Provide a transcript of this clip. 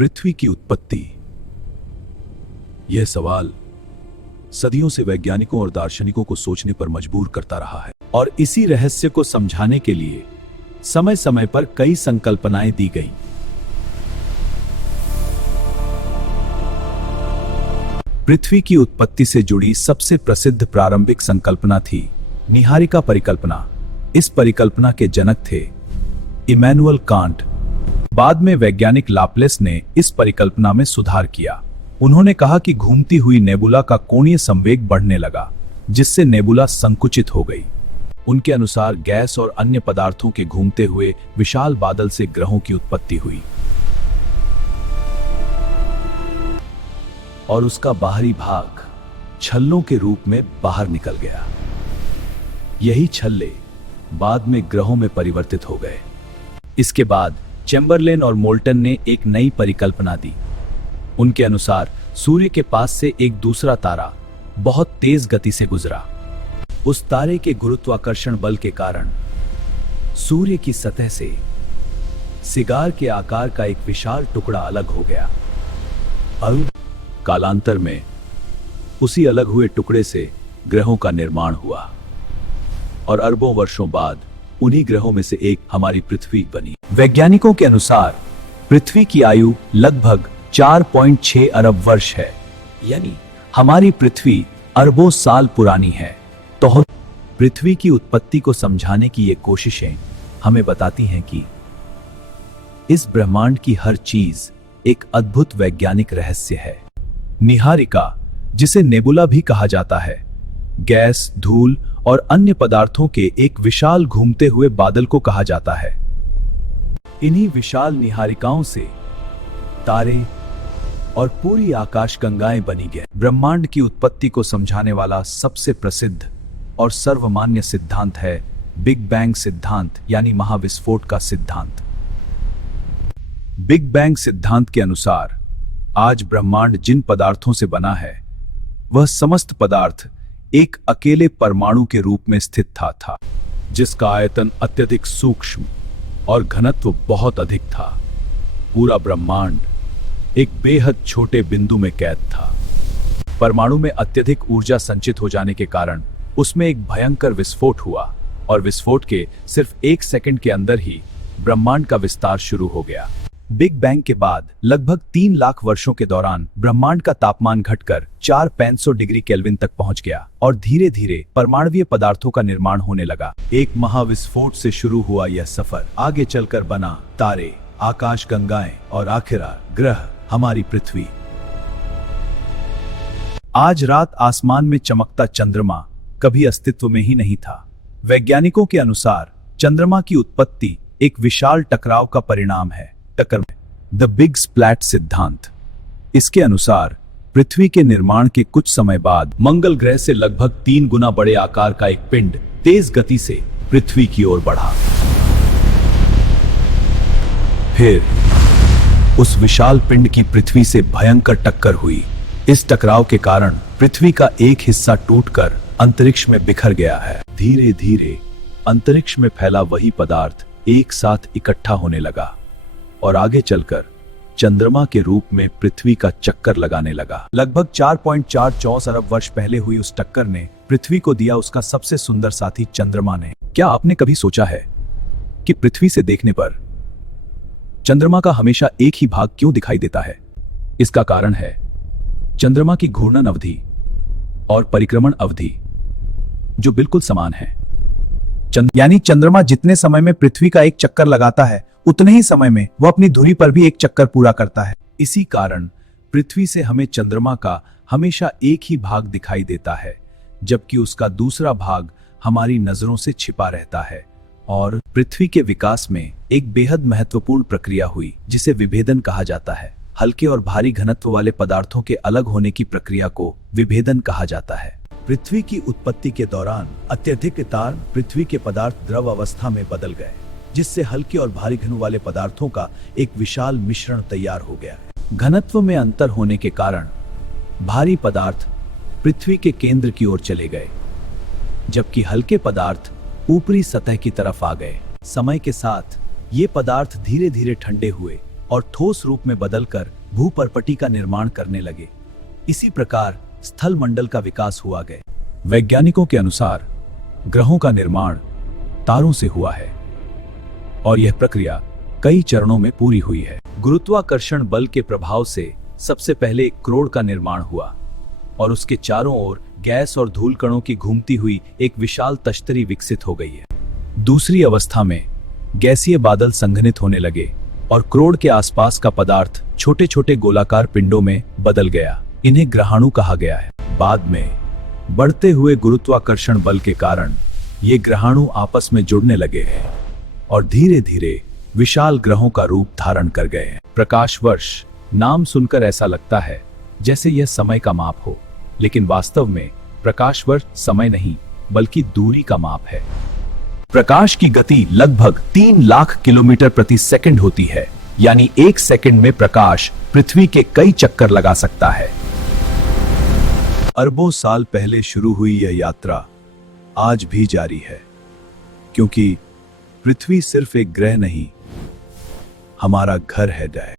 पृथ्वी की उत्पत्ति। यह सवाल सदियों से वैज्ञानिकों और दार्शनिकों को सोचने पर मजबूर करता रहा है और इसी रहस्य को समझाने के लिए समय समय पर कई संकल्पनाएं दी गईं। पृथ्वी की उत्पत्ति से जुड़ी सबसे प्रसिद्ध प्रारंभिक संकल्पना थी निहारिका परिकल्पना। इस परिकल्पना के जनक थे इमैनुअल कांट। बाद में वैज्ञानिक लाप्लेस ने इस परिकल्पना में सुधार किया। उन्होंने कहा कि घूमती हुई नेबुला का कोणीय संवेग बढ़ने लगा, जिससे नेबुला संकुचित हो गई। उनके अनुसार गैस और अन्य पदार्थों के घूमते हुए विशाल बादल से ग्रहों की उत्पत्ति हुई और उसका बाहरी भाग छल्लों के रूप में बाहर निकल गया। यही छल्ले बाद में ग्रहों में परिवर्तित हो गए। इसके बाद चैम्बरलेन और मोल्टन ने एक नई परिकल्पना दी। उनके अनुसार सूर्य के पास से एक दूसरा तारा बहुत तेज गति से गुजरा। उस तारे के गुरुत्वाकर्षण बल के कारण सूर्य की सतह से सिगार के आकार का एक विशाल टुकड़ा अलग हो गया। अब कालांतर में उसी अलग हुए टुकड़े से ग्रहों का निर्माण हुआ और अरबों वर्षों बाद उन्हीं ग्रहों में से एक हमारी पृथ्वी बनी। वैज्ञानिकों के अनुसार पृथ्वी की आयु लगभग 4.6 अरब वर्ष है, यानी हमारी पृथ्वी अरबों साल पुरानी है। तो पृथ्वी की उत्पत्ति को समझाने की ये कोशिशें हमें बताती हैं कि इस ब्रह्मांड की हर चीज एक अद्भुत वैज्ञानिक रहस्य है। निहारिका, जिसे नेबुला भी कहा जाता है, गैस, धूल और अन्य पदार्थों के एक विशाल घूमते हुए बादल को कहा जाता है। इन्हीं विशाल निहारिकाओं से तारे और पूरी आकाशगंगाएं बनी गए। ब्रह्मांड की उत्पत्ति को समझाने वाला सबसे प्रसिद्ध और सर्वमान्य सिद्धांत है बिग बैंग सिद्धांत, यानी महाविस्फोट का सिद्धांत। बिग बैंग सिद्धांत के अनुसार आज ब्रह्मांड जिन पदार्थों से बना है, वह समस्त पदार्थ एक अकेले परमाणु के रूप में स्थित था, जिसका आयतन अत्यधिक सूक्ष्म और घनत्व बहुत अधिक था। पूरा ब्रह्मांड एक बेहद छोटे बिंदु में कैद था। परमाणु में अत्यधिक ऊर्जा संचित हो जाने के कारण उसमें एक भयंकर विस्फोट हुआ और विस्फोट के सिर्फ 1 सेकंड के अंदर ही ब्रह्मांड का विस्तार शुरू हो गया। बिग बैंग के बाद लगभग 3 लाख वर्षों के दौरान ब्रह्मांड का तापमान घटकर 4,500 डिग्री केल्विन तक पहुंच गया और धीरे धीरे परमाणुीय पदार्थों का निर्माण होने लगा। एक महाविस्फोट से शुरू हुआ यह सफर आगे चलकर बना तारे, आकाशगंगाएं और आखिरकार ग्रह, हमारी पृथ्वी। आज रात आसमान में चमकता चंद्रमा कभी अस्तित्व में ही नहीं था। वैज्ञानिकों के अनुसार चंद्रमा की उत्पत्ति एक विशाल टकराव का परिणाम है। द बिग स्प्लैट सिद्धांत। इसके अनुसार पृथ्वी के निर्माण के कुछ समय बाद मंगल ग्रह से लगभग 3 गुना बड़े आकार का एक पिंड तेज गति से पृथ्वी की ओर बढ़ा। फिर उस विशाल पिंड की पृथ्वी से भयंकर टक्कर हुई। इस टकराव के कारण पृथ्वी का एक हिस्सा टूटकर अंतरिक्ष में बिखर गया है। धीरे धीरे अंतरिक्ष में फैला वही पदार्थ एक साथ इकट्ठा होने लगा और आगे चलकर चंद्रमा के रूप में पृथ्वी का चक्कर लगाने लगा। लगभग 4.44 अरब वर्ष पहले हुई उस टक्कर ने पृथ्वी को दिया उसका सबसे सुंदर साथी चंद्रमा ने। क्या आपने कभी सोचा है कि पृथ्वी से देखने पर चंद्रमा का हमेशा एक ही भाग क्यों दिखाई देता है? इसका कारण है चंद्रमा की घूर्णन अवधि और परिक्रमण अवधि जो बिल्कुल समान है। यानी चंद्रमा जितने समय में पृथ्वी का एक चक्कर लगाता है, उतने ही समय में वह अपनी धुरी पर भी एक चक्कर पूरा करता है। इसी कारण पृथ्वी से हमें चंद्रमा का हमेशा एक ही भाग दिखाई देता है, जबकि उसका दूसरा भाग हमारी नजरों से छिपा रहता है। और पृथ्वी के विकास में एक बेहद महत्वपूर्ण प्रक्रिया हुई, जिसे विभेदन कहा जाता है। हल्के और भारी घनत्व वाले पदार्थों के अलग होने की प्रक्रिया को विभेदन कहा जाता है। पृथ्वी की उत्पत्ति के दौरान अत्यधिक ताप पृथ्वी के पदार्थ द्रव अवस्था में बदल गए, जिससे हल्के और भारी घनत्व वाले पदार्थों का एक विशाल मिश्रण तैयार हो गया। घनत्व में अंतर होने के कारण भारी पदार्थ पृथ्वी के केंद्र की ओर चले गए, जबकि हल्के पदार्थ ऊपरी सतह की तरफ आ गए। समय के साथ ये पदार्थ धीरे धीरे ठंडे हुए और ठोस रूप में बदलकर भूपर्पटी का निर्माण करने लगे। इसी प्रकार स्थल मंडल का विकास हुआ गया। वैज्ञानिकों के अनुसार ग्रहों का निर्माण तारों से हुआ है और यह प्रक्रिया कई चरणों में पूरी हुई है। गुरुत्वाकर्षण बल के प्रभाव से सबसे पहले एक क्रोड़ का निर्माण हुआ और उसके चारों ओर गैस और धूल कणों की घूमती हुई एक विशाल तश्तरी विकसित हो गई है। दूसरी अवस्था में गैसीय बादल संघनित होने लगे और क्रोड़ के आसपास का पदार्थ छोटे छोटे गोलाकार पिंडों में बदल गया। इन्हें ग्रहाणु कहा गया है। बाद में बढ़ते हुए गुरुत्वाकर्षण बल के कारण ये ग्रहाणु आपस में जुड़ने लगे हैं और धीरे धीरे विशाल ग्रहों का रूप धारण कर गए हैं। प्रकाश वर्ष नाम सुनकर ऐसा लगता है जैसे यह समय का माप हो, लेकिन वास्तव में प्रकाश वर्ष समय नहीं बल्कि दूरी का माप है। प्रकाश की गति लगभग 3 लाख किलोमीटर प्रति सेकंड होती है, यानी 1 सेकंड में प्रकाश पृथ्वी के कई चक्कर लगा सकता है। अरबों साल पहले शुरू हुई यह यात्रा आज भी जारी है, क्योंकि पृथ्वी सिर्फ एक ग्रह नहीं, हमारा घर है।